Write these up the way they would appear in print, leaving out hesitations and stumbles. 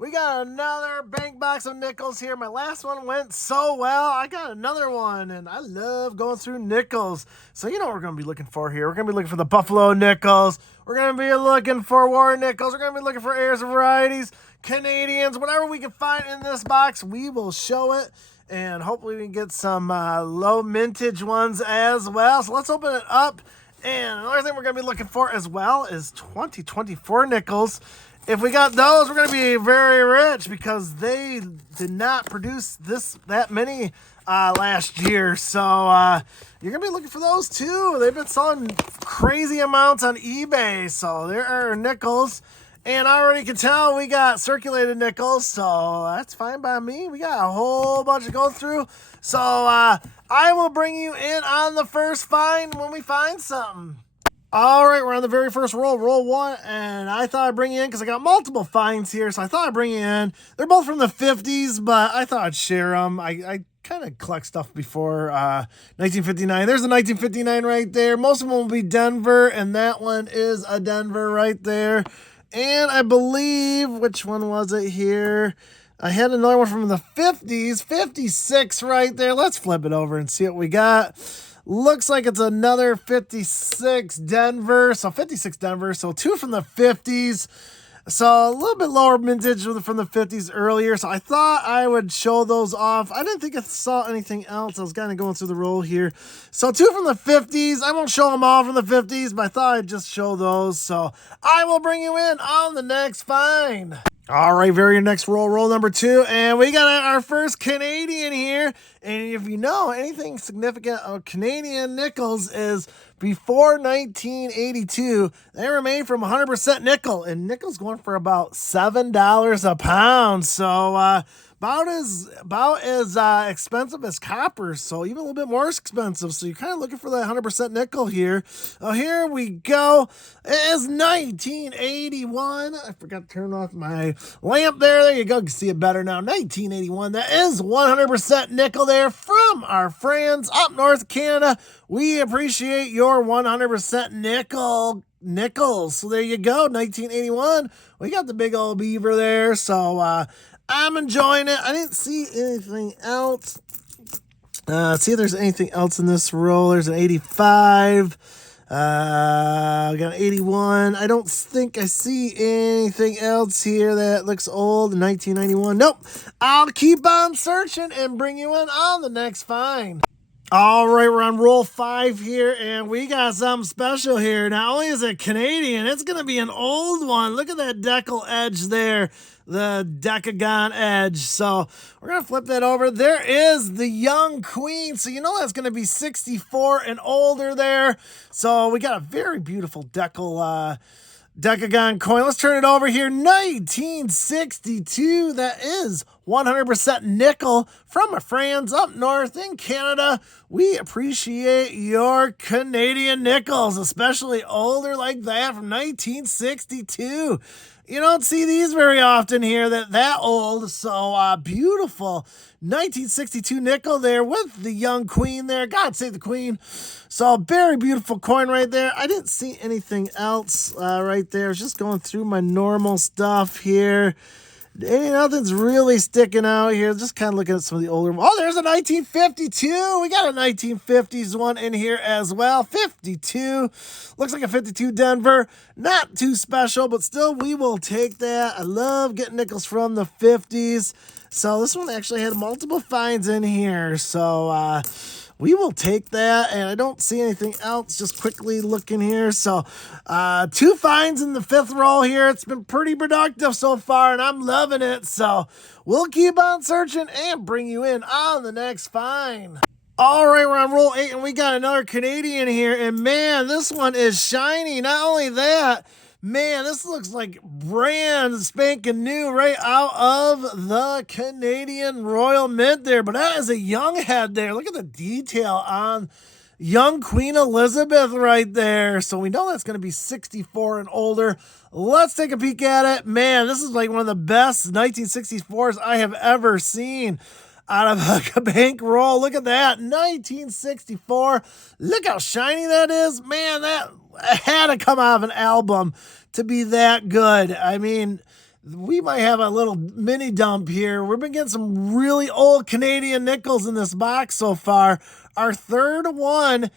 We got another bank box of nickels here. My last one went so well. I got another one, and I love going through nickels. So you know what we're going to be looking for here. We're going to be looking for the Buffalo nickels. We're going to be looking for War nickels. We're going to be looking for Heirs of Varieties, Canadians, whatever we can find in this box, we will show it. And hopefully we can get some low mintage ones as well. So let's open it up. And another thing we're going to be looking for as well is 2024 nickels. If we got those, we're going to be very rich because they did not produce that many last year. So you're going to be looking for those too. They've been selling crazy amounts on eBay. So there are nickels. And I already can tell we got circulated nickels. So that's fine by me. We got a whole bunch to go through. So I will bring you in on the first find when we find something. All right, we're on the very first roll, roll one, and I thought I'd bring you in because I got multiple finds here, so I thought I'd bring you in. They're both from the 50s, but I thought I'd share them. I kind of collect stuff before 1959. There's the 1959 right there. Most of them will be Denver, and that one is a Denver right there. And I believe, which one was it here? I had another one from the 50s, 56 right there. Let's flip it over and see what we got. Looks like it's another 56 Denver. So 56 Denver. So two from the 50s. So a little bit lower mintage from the 50s earlier. So I thought I would show those off. I didn't think I saw anything else. I was kind of going through the roll here. So two from the 50s. I won't show them all from the 50s, but I thought I'd just show those. So I will bring you in on the next find. All right, very next roll number two, and we got our first Canadian here. And if you know anything significant of Canadian nickels is before 1982, they were made from 100% nickel, and nickel's going for about $7 a pound. So about as expensive as copper, so even a little bit more expensive. So you're kind of looking for that 100% nickel here. Oh, here we go. It is 1981. I forgot to turn off my lamp there. There you go. You can see it better now. 1981. That is 100% nickel there from our friends up north Canada. We appreciate your 100% nickels. So there you go. 1981. We got the big old beaver there. So I'm enjoying it. I didn't see anything else. See if there's anything else in this roll. There's an 85. We got an 81. I don't think I see anything else here that looks old. 1991. Nope. I'll keep on searching and bring you in on the next find. All right, we're on roll 5 here, and we got something special here. Not only is it Canadian, it's going to be an old one. Look at that decal edge there, the decagon edge. So we're going to flip that over. There is the young queen, so you know that's going to be 64 and older there. So we got a very beautiful decagon coin. Let's turn it over here. 1962. That is 100% nickel from our friends up north in Canada. We appreciate your Canadian nickels, especially older like that from 1962. You don't see these very often here that old. So beautiful 1962 nickel there with the young queen there. God save the queen. So very beautiful coin right there. I didn't see anything else right there. I was just going through my normal stuff here. Nothing's really sticking out here. Just kind of looking at some of the older. Oh, there's a 1952. We got a 1950s one in here as well. 52. Looks like a 52 Denver. Not too special, but still we will take that. I love getting nickels from the 50s. So this one actually had multiple finds in here. So we will take that, and I don't see anything else. Just quickly looking here. So 2 finds in the 5th roll here. It's been pretty productive so far, and I'm loving it. So we'll keep on searching and bring you in on the next find. All right, we're on roll 8, and we got another Canadian here. And, man, this one is shiny. Not only that, man, this looks like brand spanking new right out of the Canadian Royal Mint there. But that is a young head there. Look at the detail on young Queen Elizabeth right there. So we know that's going to be 64 and older. Let's take a peek at it. Man, this is like one of the best 1964s I have ever seen out of a bank roll. Look at that, 1964. Look how shiny that is. Man, that had to come out of an album to be that good. I mean, we might have a little mini dump here. We've been getting some really old Canadian nickels in this box so far. Our third one,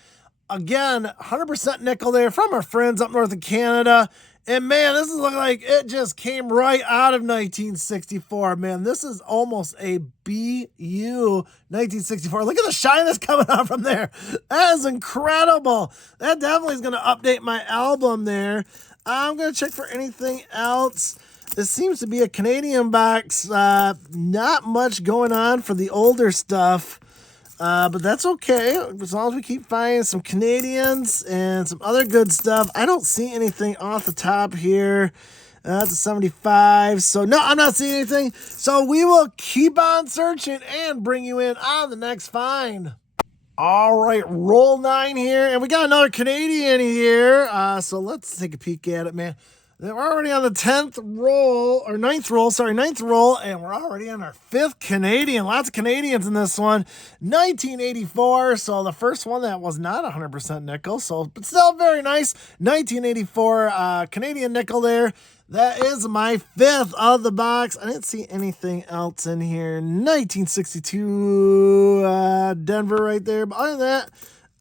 again, 100% nickel there from our friends up north of Canada. And man, this is looking like it just came right out of 1964. Man, this is almost a BU 1964. Look at the shine that's coming out from there. That is incredible. That definitely is going to update my album there. I'm going to check for anything else. This seems to be a Canadian box. Not much going on for the older stuff. But that's okay, as long as we keep finding some Canadians and some other good stuff. I don't see anything off the top here. That's a 75. So, no, I'm not seeing anything. So, we will keep on searching and bring you in on the next find. All right, roll 9 here. And we got another Canadian here. So, let's take a peek at it, man. We're already on the 10th roll, or 9th roll, and we're already on our 5th Canadian. Lots of Canadians in this one. 1984, so the first one that was not 100% nickel, but still very nice. 1984 Canadian nickel there. That is my 5th of the box. I didn't see anything else in here. 1962 Denver right there, but other than that,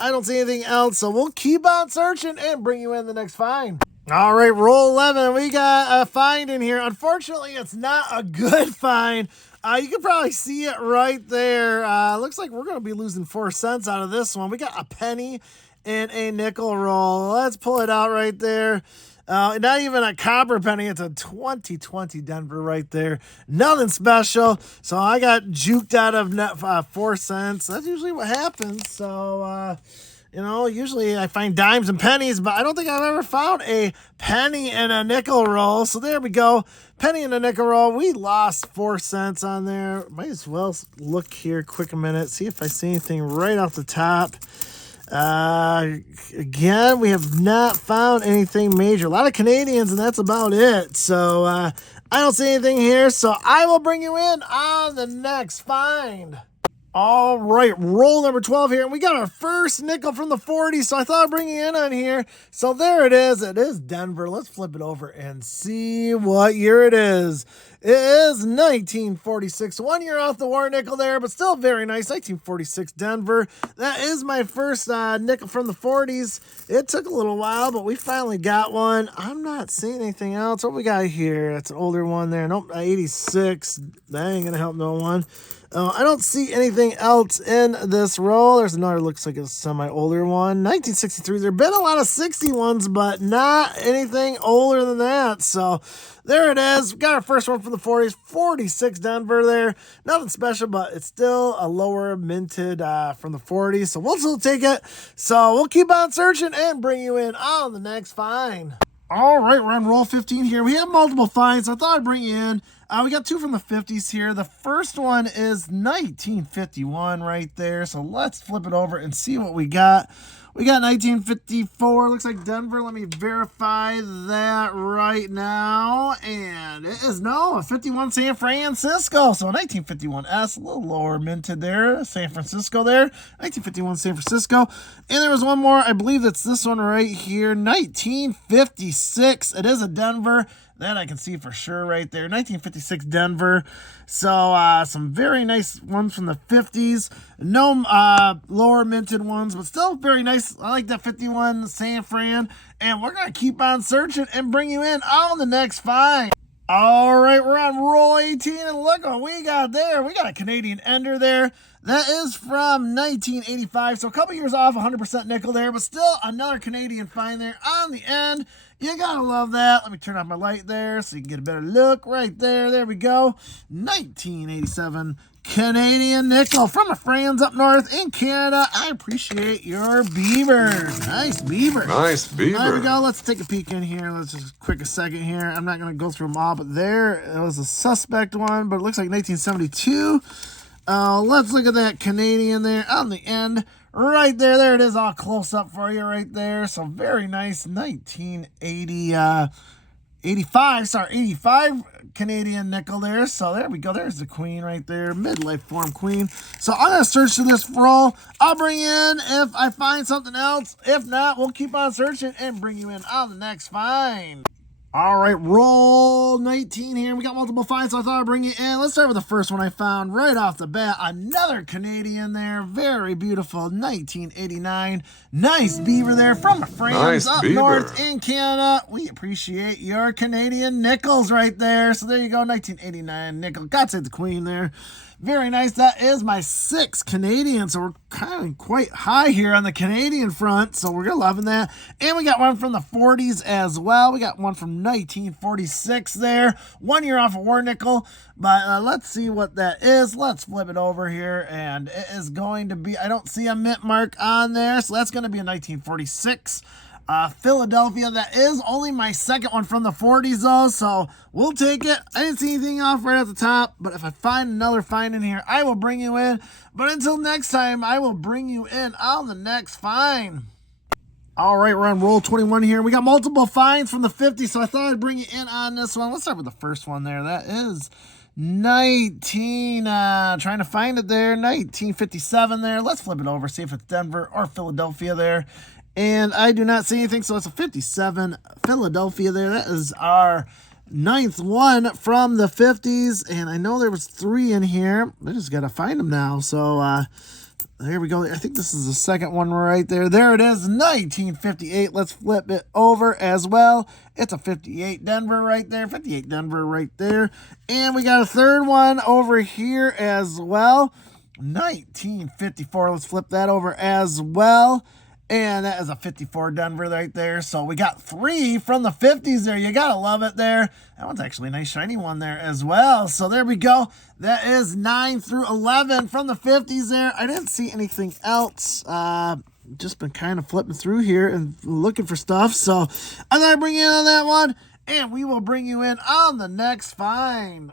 I don't see anything else, so we'll keep on searching and bring you in the next find. All right, roll 11. We got a find in here. Unfortunately, it's not a good find. You can probably see it right there. Looks like we're going to be losing 4 cents out of this one. We got a penny and a nickel roll. Let's pull it out right there. Not even a copper penny. It's a 2020 Denver right there. Nothing special. So I got juked out of 4 cents. That's usually what happens. So, usually I find dimes and pennies, but I don't think I've ever found a penny and a nickel roll. So there we go. Penny and a nickel roll. We lost 4 cents on there. Might as well look here quick a minute, see if I see anything right off the top. Again, we have not found anything major. A lot of Canadians, and that's about it. So I don't see anything here. So I will bring you in on the next find. All right, roll number 12 here, and we got our first nickel from the 40s, so I thought I'd bring you in on here. So there it is. It is Denver. Let's flip it over and see what year it is. It is 1946. 1 year off the war nickel there, but still very nice. 1946 Denver. That is my first nickel from the 40s. It took a little while, but we finally got one. I'm not seeing anything else. What we got here? That's an older one there. Nope, 86. That ain't going to help no one. I don't see anything else in this roll. There's another, looks like a semi-older one. 1963. There have been a lot of 60 ones, but not anything older than that. So there it is. We got our first one from the 40s. 46 Denver there. Nothing special, but it's still a lower minted from the 40s. So we'll still take it. So we'll keep on searching and bring you in on the next find. All right, we're on roll 15 here. We have multiple finds, so I thought I'd bring you in. We got 2 from the 50s here. The first one is 1951 right there. So let's flip it over and see what we got. We got 1954. Looks like Denver. Let me verify that right now. And it is, a 51 San Francisco. So 1951S, a little lower minted there. San Francisco there. 1951 San Francisco. And there was one more. I believe it's this one right here. 1956. It is a Denver. That I can see for sure right there. 1956 Denver. So some very nice ones from the 50s. No lower minted ones, but still very nice. I like that 51 San Fran. And we're going to keep on searching and bring you in on the next find. All right, we're on roll 18, and look what we got there. We got a Canadian ender there. That is from 1985, so a couple years off, 100% nickel there, but still another Canadian find there on the end. You gotta love that. Let me turn off my light there so you can get a better look right there. There we go. 1987 Canadian nickel from our friends up north in Canada. I appreciate your beaver. Nice beaver. Nice beaver. There we go. Let's take a peek in here. Let's just quick a second here. I'm not going to go through them all, but there it was a suspect one, but it looks like 1972. Let's look at that Canadian there on the end. Right there. There it is, all close up for you right there. So very nice. 85 Canadian nickel there. So there we go. There's the queen right there. Midlife form queen. So I'm going to search through this roll. I'll bring you in if I find something else. If not, we'll keep on searching and bring you in on the next find. All right, roll 19 here. We got multiple finds, so I thought I'd bring you in. Let's start with the first one I found right off the bat. Another Canadian there. Very beautiful, 1989. Nice beaver there from France up north in Canada. We appreciate your Canadian nickels right there. So there you go, 1989 nickel. God save the Queen there. Very nice. That is my 6th Canadian. So we're kind of quite high here on the Canadian front. So we're loving that. And we got one from the 40s as well. We got one from 1946 there. 1 year off a war nickel. But let's see what that is. Let's flip it over here. And it is going to be, I don't see a mint mark on there. So that's going to be a 1946. Philadelphia. That is only my 2nd one from the 40s though, so we'll take it. I didn't see anything off right at the top, but if I find another find in here, I will bring you in. But until next time, I will bring you in on the next find. All right, we're on roll 21 here. We got multiple finds from the 50s, so I thought I'd bring you in on this one. Let's start with the first one there. That is trying to find it there, 1957 there. Let's flip it over, see if it's Denver or Philadelphia there. And I do not see anything, so it's a 57 Philadelphia there. That is our 9th one from the 50s. And I know there was 3 in here. I just got to find them now. So there we go. I think this is the 2nd one right there. There it is, 1958. Let's flip it over as well. It's a 58 Denver right there. 58 Denver right there. And we got a 3rd one over here as well. 1954. Let's flip that over as well. And that is a 54 Denver right there. So we got 3 from the 50s there. You got to love it there. That one's actually a nice shiny one there as well. So there we go. That is 9 through 11 from the 50s there. I didn't see anything else. Just been kind of flipping through here and looking for stuff. So I'm going to bring you in on that one. And we will bring you in on the next find.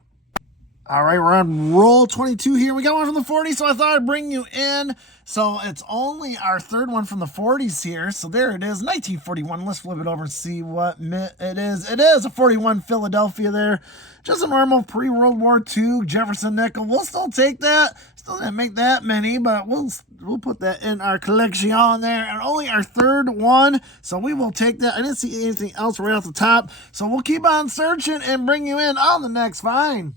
All right, we're on roll 22 here. We got one from the 40s, so I thought I'd bring you in. So it's only our 3rd one from the 40s here. So there it is, 1941. Let's flip it over and see what it is. It is a 41 Philadelphia there. Just a normal pre-World War II Jefferson nickel. We'll still take that. Still didn't make that many, but we'll put that in our collection there. And only our 3rd one, so we will take that. I didn't see anything else right off the top. So we'll keep on searching and bring you in on the next find.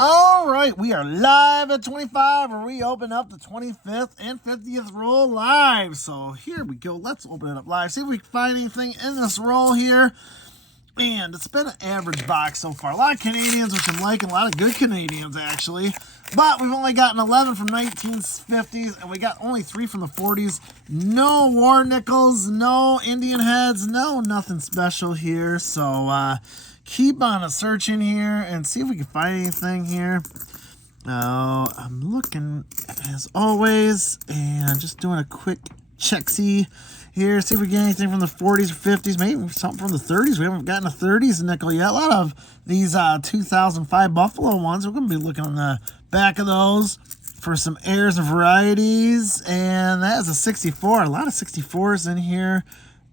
All right, we are live at 25, where we open up the 25th and 50th roll live. So here we go. Let's open it up live. See if we can find anything in this roll here. And it's been an average box so far. A lot of Canadians, which I'm liking. A lot of good Canadians, actually. But we've only gotten 11 from 1950s, and we got only 3 from the 40s. No war nickels, no Indian heads, no nothing special here. So, keep on a searching here and see if we can find anything here. I'm looking as always and just doing a quick check-see here. See if we get anything from the 40s or 50s. Maybe something from the 30s. We haven't gotten a 30s nickel yet. A lot of these 2005 Buffalo ones. We're going to be looking on the back of those for some airs and varieties. And that is a 64. A lot of 64s in here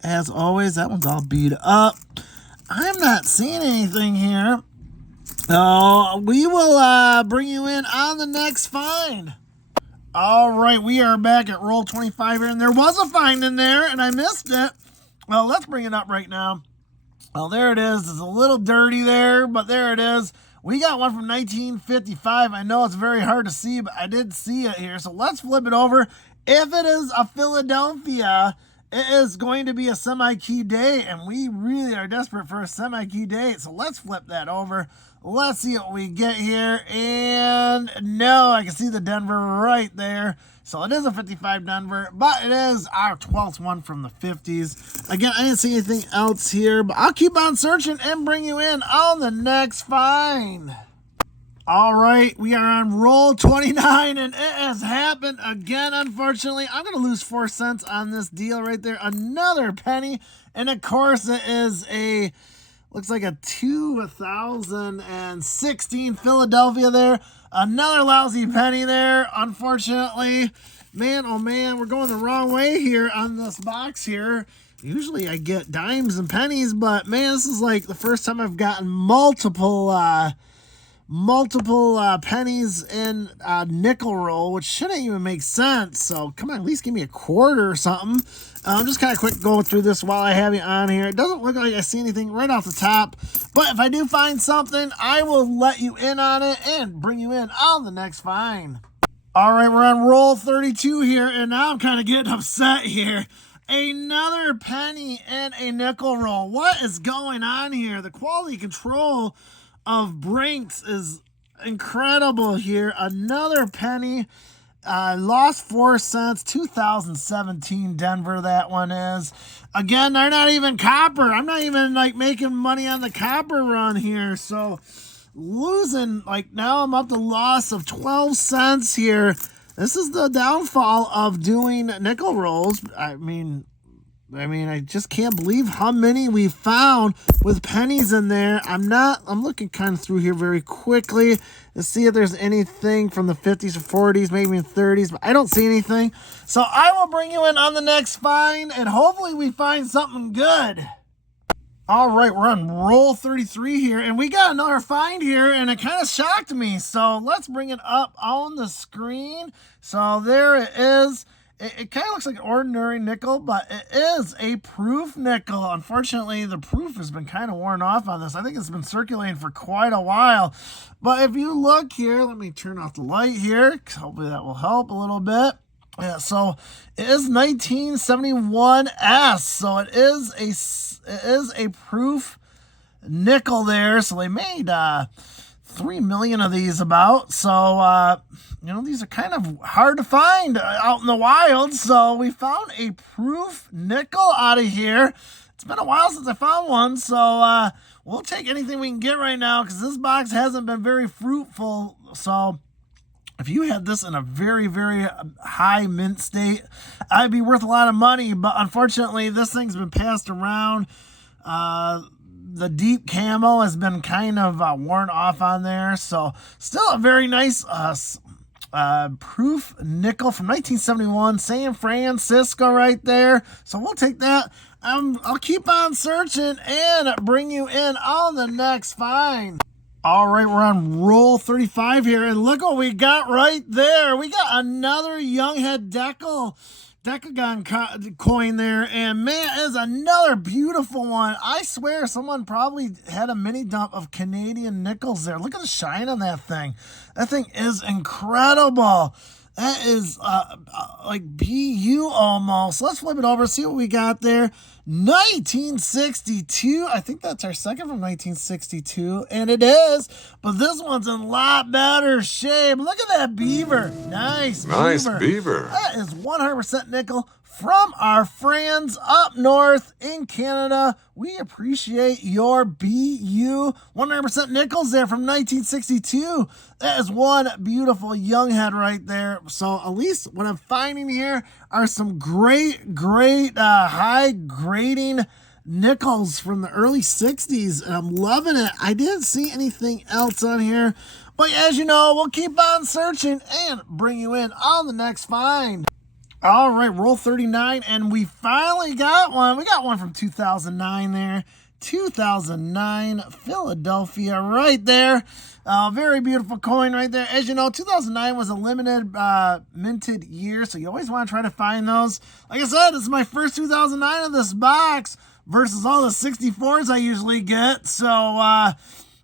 as always. That one's all beat up. I'm not seeing anything here. So we will bring you in on the next find. All right, we are back at roll 25 here, and there was a find in there, and I missed it. Well, let's bring it up right now. Well, there it is. It's a little dirty there, but there it is. We got one from 1955. I know it's very hard to see, but I did see it here. So let's flip it over. If it is a Philadelphia, it is going to be a semi-key day, and we really are desperate for a semi-key day. So let's flip that over. Let's see what we get here. And no, I can see the Denver right there. So it is a 55 Denver, but it is our 12th one from the 50s. Again, I didn't see anything else here, but I'll keep on searching and bring you in on the next find. All right, we are on roll 29, and it has happened again, unfortunately. I'm going to lose 4 cents on this deal right there. Another penny, and of course it is a, looks like a 2016 Philadelphia there. Another lousy penny there, unfortunately. Man, oh man, we're going the wrong way here on this box here. Usually I get dimes and pennies, but man, this is like the first time I've gotten multiple multiple pennies in a nickel roll, which shouldn't even make sense. So come on, at least give me a quarter or something. I'm just kind of quick going through this while I have you on here. It doesn't look like I see anything right off the top, but if I do find something, I will let you in on it and bring you in on the next find. All right, we're on roll 32 here, and now I'm kind of getting upset here. Another penny and a nickel roll. What is going on here? The quality control of Brinks is incredible here. Another penny. Lost 4 cents. 2017 Denver, that one is. Again, they're not even copper. I'm not even like making money on the copper run here. So losing, like now I'm up to loss of 12 cents here. This is the downfall of doing nickel rolls. I mean, I just can't believe how many we found with pennies in there. I'm looking kind of through here very quickly to see if there's anything from the 50s or 40s, maybe in 30s, but I don't see anything. So I will bring you in on the next find, and hopefully we find something good. All right, we're on roll 33 here, and we got another find here, and it kind of shocked me. So let's bring it up on the screen. So there it is. It kind of looks like an ordinary nickel, but it is a proof nickel. Unfortunately, the proof has been kind of worn off on this. I think it's been circulating for quite a while. But if you look here, let me turn off the light here. Hopefully that will help a little bit. Yeah, so it is 1971S. So it is a proof nickel there. So they made 3 million of these about. So these are kind of hard to find out in the wild. So we found a proof nickel out of here. It's been a while since I found one, so we'll take anything we can get right now because this box hasn't been very fruitful. So if you had this in a very, very high mint state, I'd be worth a lot of money. But unfortunately, this thing's been passed around. The deep camo has been kind of worn off on there. So still a very nice proof nickel from 1971, San Francisco right there. So we'll take that. I'll keep on searching and bring you in on the next find. All right, we're on roll 35 here, and look what we got right there. We got another Younghead Decagon coin there, and man, it is another beautiful one. I swear someone probably had a mini dump of Canadian nickels there. Look at the shine on that thing. That thing is incredible. That is like BU almost. Let's flip it over, see what we got there. 1962. I think that's our second from 1962, and it is. But this one's in a lot better shape. Look at that beaver. Nice beaver. That is 100% nickel from our friends up north in Canada. We appreciate your BU. 100% nickels there from 1962. That is one beautiful young head right there. So at least what I'm finding here are some great high grading nickels from the early 60s, and I'm loving it. I didn't see anything else on here, but as you know, we'll keep on searching and bring you in on the next find. All right, roll 39, and we finally got one. We got one from 2009 there. 2009 Philadelphia right there. Very beautiful coin right there. As you know, 2009 was a limited minted year, so you always want to try to find those. Like I said, this is my first 2009 of this box versus all the 64s I usually get. So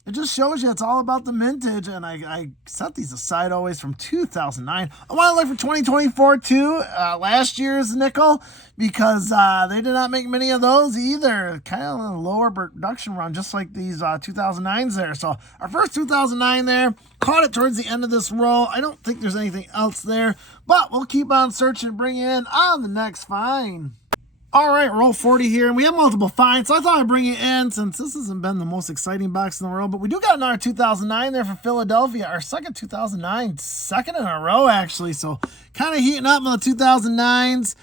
it just shows you it's all about the mintage, and I set these aside always from 2009. I want to look for 2024 too, last year's nickel, because they did not make many of those either. Kind of a lower production run, just like these 2009s there. So our first 2009 there, caught it towards the end of this row. I don't think there's anything else there, but we'll keep on searching and bring you in on the next find. All right, roll 40 here, and we have multiple finds, so I thought I'd bring you in since this hasn't been the most exciting box in the world, but we do got another 2009 there for Philadelphia, our second 2009, second in a row, actually, so kind of heating up on the 2009s,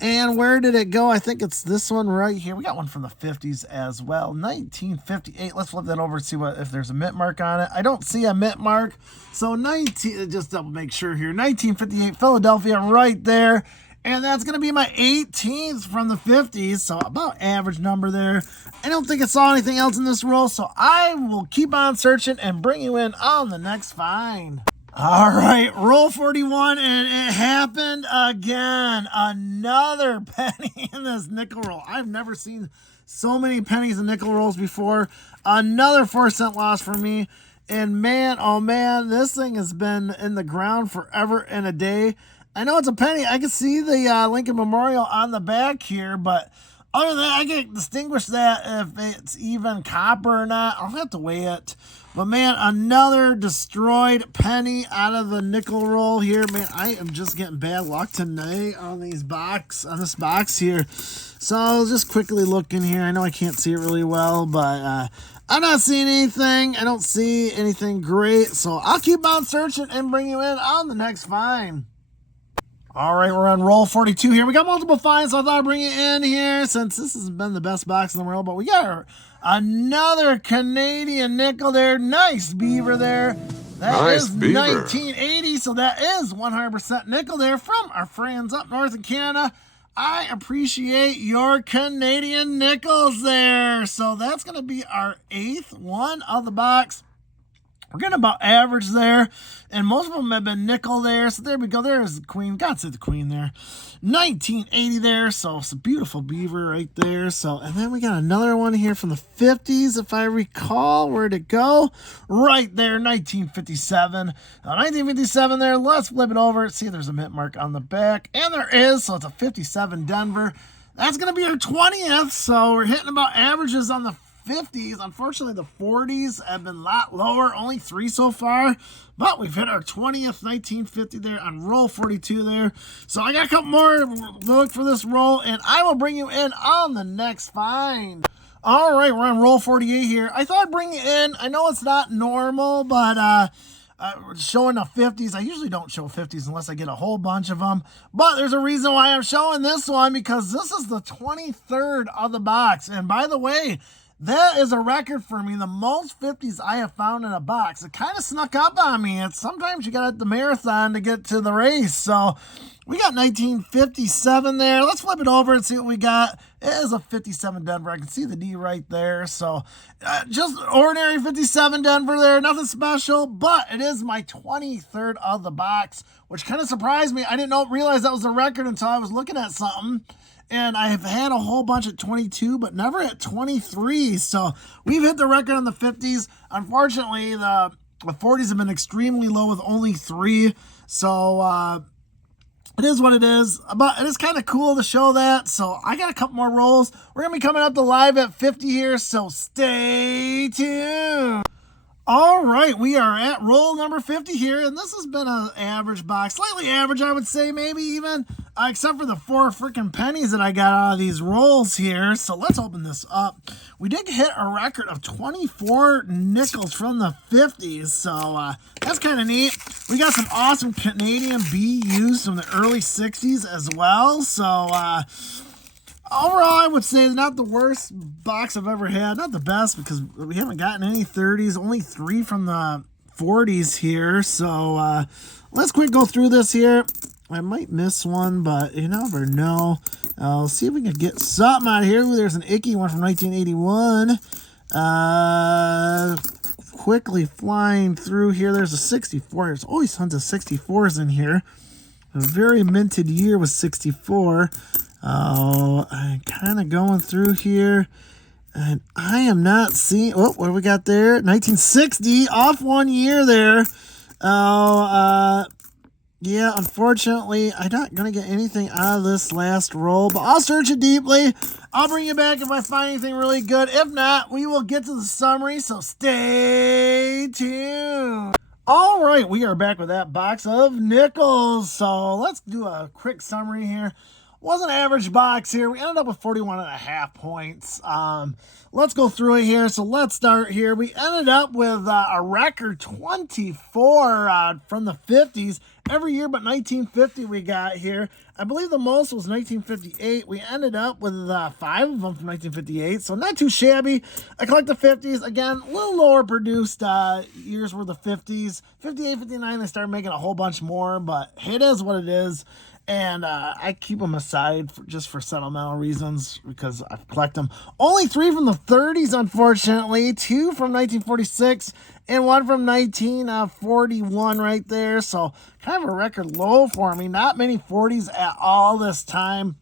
and where did it go? I think it's this one right here. We got one from the 50s as well, 1958. Let's flip that over and see if there's a mint mark on it. I don't see a mint mark, so just double make sure here, 1958 Philadelphia right there. And that's going to be my 18th from the 50s, so about average number there. I don't think I saw anything else in this roll, so I will keep on searching and bring you in on the next find. All right, roll 41, and it happened again. Another penny in this nickel roll. I've never seen so many pennies in nickel rolls before. Another 4-cent loss for me. And man, oh man, this thing has been in the ground forever and a day. I know it's a penny. I can see the Lincoln Memorial on the back here, but other than that, I can't distinguish that if it's even copper or not. I'll have to weigh it. But man, another destroyed penny out of the nickel roll here. Man, I am just getting bad luck tonight on this box here. So I'll just quickly look in here. I know I can't see it really well, but I'm not seeing anything. I don't see anything great. So I'll keep on searching and bring you in on the next find. All right, we're on roll 42 here. We got multiple finds, so I thought I'd bring it in here since this has been the best box in the world. But we got another Canadian nickel there. Nice beaver there. That is beaver. 1980, so that is 100% nickel there from our friends up north in Canada. I appreciate your Canadian nickels there. So that's going to be our 8th one of the box. We're getting about average there, and most of them have been nickel there. So there we go. There's the queen. Got to the queen there. 1980 there. So it's a beautiful beaver right there. So, and then we got another one here from the 50s, if I recall. Where'd it go? Right there, 1957. 1957 there. Let's flip it over. See if there's a mint mark on the back. And there is. So it's a 57 Denver. That's going to be our 20th. So we're hitting about averages on the 50s. Unfortunately, the 40s have been a lot lower, only 3 so far, but we've hit our 20th 1950 there on roll 42 there. So I got a couple more to look for this roll, and I will bring you in on the next find. All right, we're on roll 48 here. I thought I'd bring you in. I know it's not normal, but showing the 50s. I usually don't show 50s unless I get a whole bunch of them, but there's a reason why I'm showing this one, because this is the 23rd of the box. And by the way, that is a record for me, the most 50s I have found in a box. It kind of snuck up on me. It's sometimes you got at the marathon to get to the race. So we got 1957 there. Let's flip it over and see what we got. It is a 57 Denver. I can see the D right there. So just ordinary 57 Denver there. Nothing special, but it is my 23rd of the box, which kind of surprised me. I didn't realize that was the record until I was looking at something. And I have had a whole bunch at 22, but never at 23. So we've hit the record on the 50s. Unfortunately, the 40s have been extremely low with only 3. So it is what it is. But it is kind of cool to show that. So I got a couple more rolls. We're going to be coming up to live at 50 here. So stay tuned. All right, we are at roll number 50 here, and this has been an average box. Slightly average, I would say, maybe even, except for the 4 freaking pennies that I got out of these rolls here. So let's open this up. We did hit a record of 24 nickels from the 50s, so that's kind of neat. We got some awesome Canadian BUs from the early 60s as well, so overall, I would say not the worst box I've ever had. Not the best, because we haven't gotten any 30s. Only 3 from the 40s here. So let's quick go through this here. I might miss one, but you never know. I'll see if we can get something out of here. Ooh, there's an icky one from 1981. Quickly flying through here. There's a 64. There's always tons of 64s in here. A very minted year was 64. Oh, I'm kind of going through here, and I am not seeing. Oh, what do we got there? 1960, off 1 year there. Oh, yeah, unfortunately, I'm not going to get anything out of this last roll, but I'll search it deeply. I'll bring you back if I find anything really good. If not, we will get to the summary, so stay tuned. All right, we are back with that box of nickels. So let's do a quick summary here. Was an average box here. We ended up with 41.5 points. Let's go through it here. So let's start here. We ended up with a record 24 from the 50s. Every year but 1950 we got here. I believe the most was 1958. We ended up with 5 of them from 1958, so not too shabby. I collect the 50s. Again, a little lower produced years were the 50s. 58, 59, they started making a whole bunch more, but it is what it is. And I keep them aside just for sentimental reasons because I collect them. Only 3 from the 30s, unfortunately. 2 from 1946 and 1 from 1941 right there. So kind of a record low for me. Not many 40s at all this time.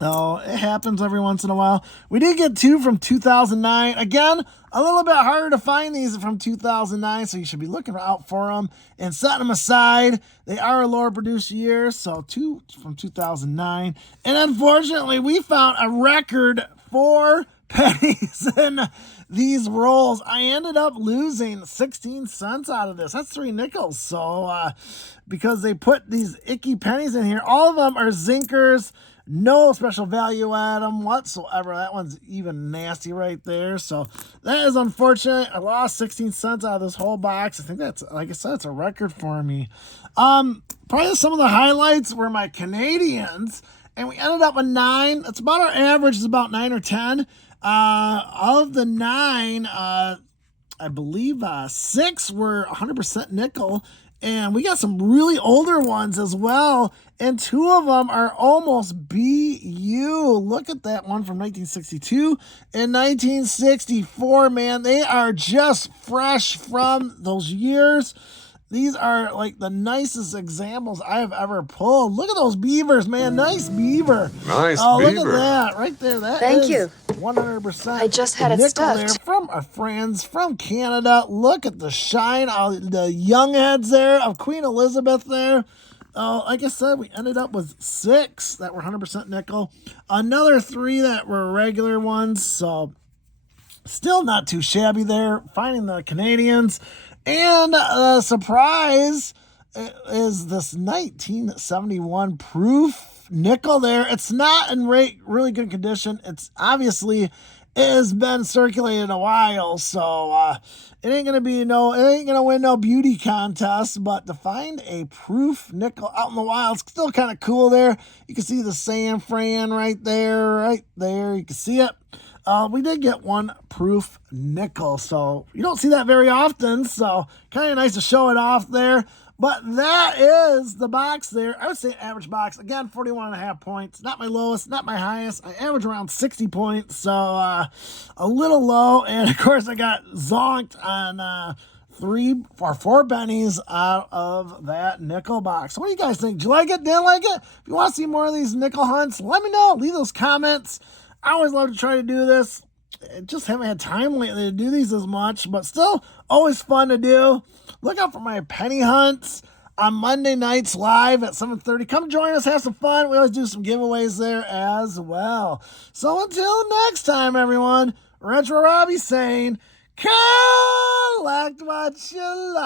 So it happens every once in a while. We did get 2 from 2009. Again, a little bit harder to find these from 2009, so you should be looking out for them and setting them aside. They are a lower produced year, so 2 from 2009. And unfortunately, we found a record 4 pennies in these rolls. I ended up losing 16 cents out of this. That's 3 nickels. So because they put these icky pennies in here, all of them are zinkers. No special value at them whatsoever. That one's even nasty right there. So that is unfortunate. I lost 16 cents out of this whole box. I think that's, like I said, it's a record for me. Probably some of the highlights were my Canadians, and we ended up with 9. That's about our average, is about 9 or 10. Of the 9, I believe 6 were 100% nickel. And we got some really older ones as well. And 2 of them are almost BU. Look at that one from 1962 and 1964, man. They are just fresh from those years. These are like the nicest examples I have ever pulled. Look at those beavers, man. Nice beaver. Nice beaver. Look at that right there. That Thank is you. 100%. I just had it nickel there stuffed. from our friends from Canada. Look at the shine. The young heads there of Queen Elizabeth there. Like I said, we ended up with 6 that were 100% nickel. Another 3 that were regular ones. So still not too shabby there. Finding the Canadians. And the surprise is this 1971 proof nickel there. It's not in really good condition. It's obviously, it has been circulated a while, so it ain't gonna win no beauty contest. But to find a proof nickel out in the wild, it's still kind of cool there. You can see the San Fran right there. You can see it. We did get 1 proof nickel, so you don't see that very often, so kind of nice to show it off there. But that is the box there. I would say average box. Again, 41.5 points. Not my lowest, not my highest. I average around 60 points, so a little low. And, of course, I got zonked on 3 or 4 pennies out of that nickel box. So what do you guys think? Did you like it? Didn't like it? If you want to see more of these nickel hunts, let me know. Leave those comments. I always love to try to do this. I just haven't had time lately to do these as much, but still always fun to do. Look out for my penny hunts on Monday nights live at 7:30. Come join us, have some fun. We always do some giveaways there as well. So until next time, everyone, Retro Robbie saying, collect what you love.